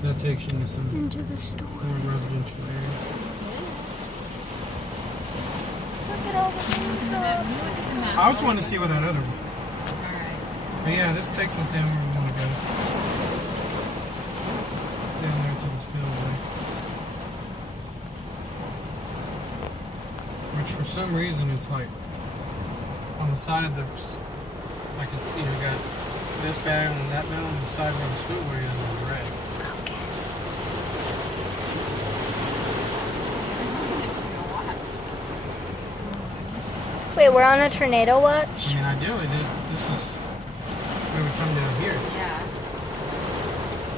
That takes you into some into the store. more residential area. Look at all the things up. I just wanted to see what that other one. Alright. But yeah, this takes us down where we want to go. Down there to the spillway. Which for some reason it's like on the side of the, like it's, you know, got this barrel and that barrel, and the side where the spillway is red. Wait, we're on a tornado watch? I mean, ideally, this is where we come down here. Yeah.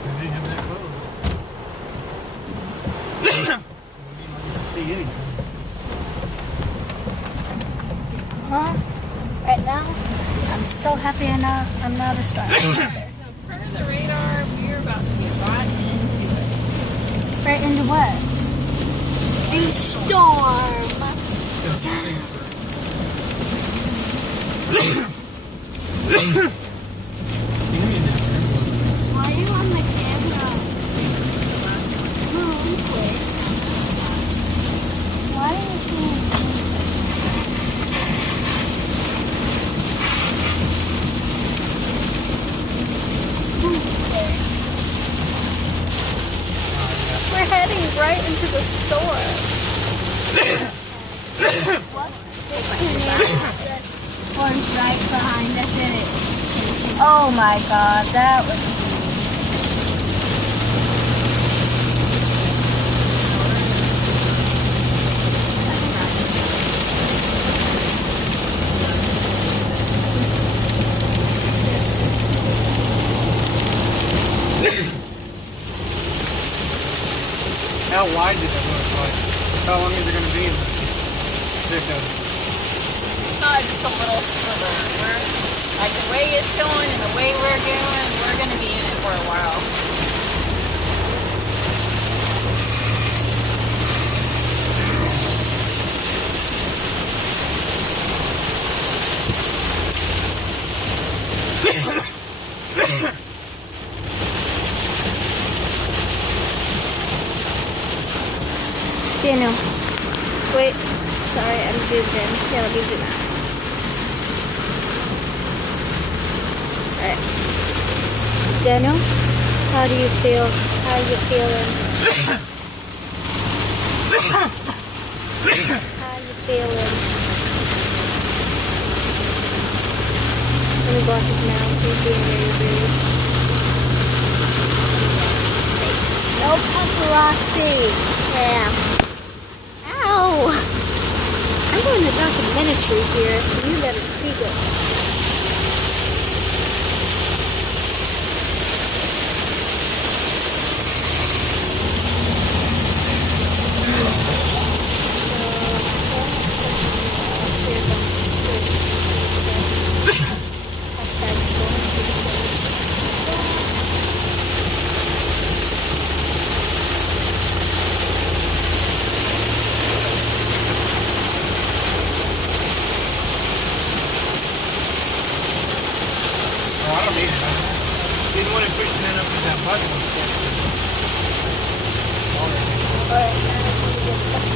And they have that closed. We don't get to see anything. Huh? Right now? I'm so happy I'm not a star. So part of the radar, we're about to get right into it. Right into what? A storm. Just see. Why are you on the camera? Move quick. Why is he? We're heading right into the store. What? This one's right behind us and it's chasing. Oh my god, that was How wide did it look like? How long is it going to be in the zip code? It's not just a little sliver. We're, like the way it's going and the way we're going, we're going to be in it for a while. Daniel. Wait. Sorry, I'm zoomed in. Yeah, let me zoom out. Alright. Daniel, how do you feel? How are you feeling? How are you feeling? Let me block his mouth. He's being very rude. No paparazzi. Yeah. Ow! I'm going to documentary here, so you better speak up. Oh, I don't need it. I didn't want to push that up with that button. Alright, now I'm going to get stuff.